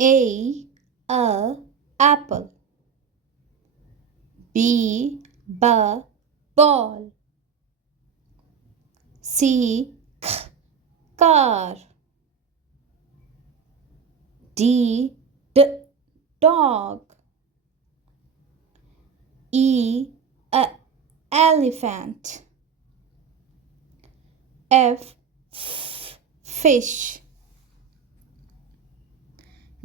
A apple. B ball. C car. D dog. E elephant. F fish.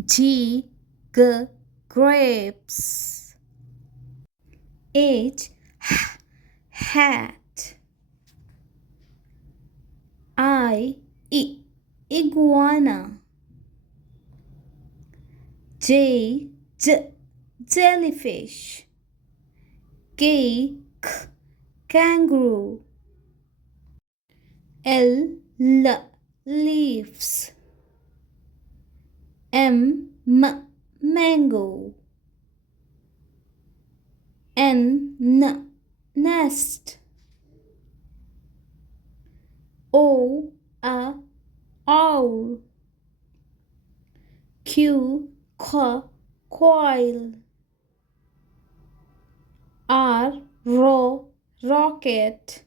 G grapes. H hat. I iguana. J jellyfish. K kangaroo. L leaves. M mango. N nest. O owl. Q coil. R rocket.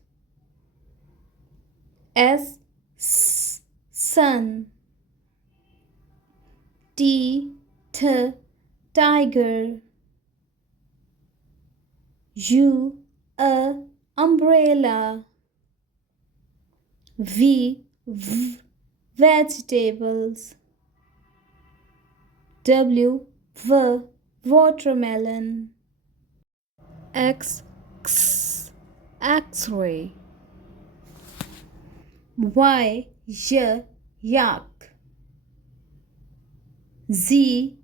S sun. T tiger. U umbrella. V vegetables. W watermelon. X X-ray. Y yak. Z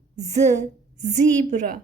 zebra.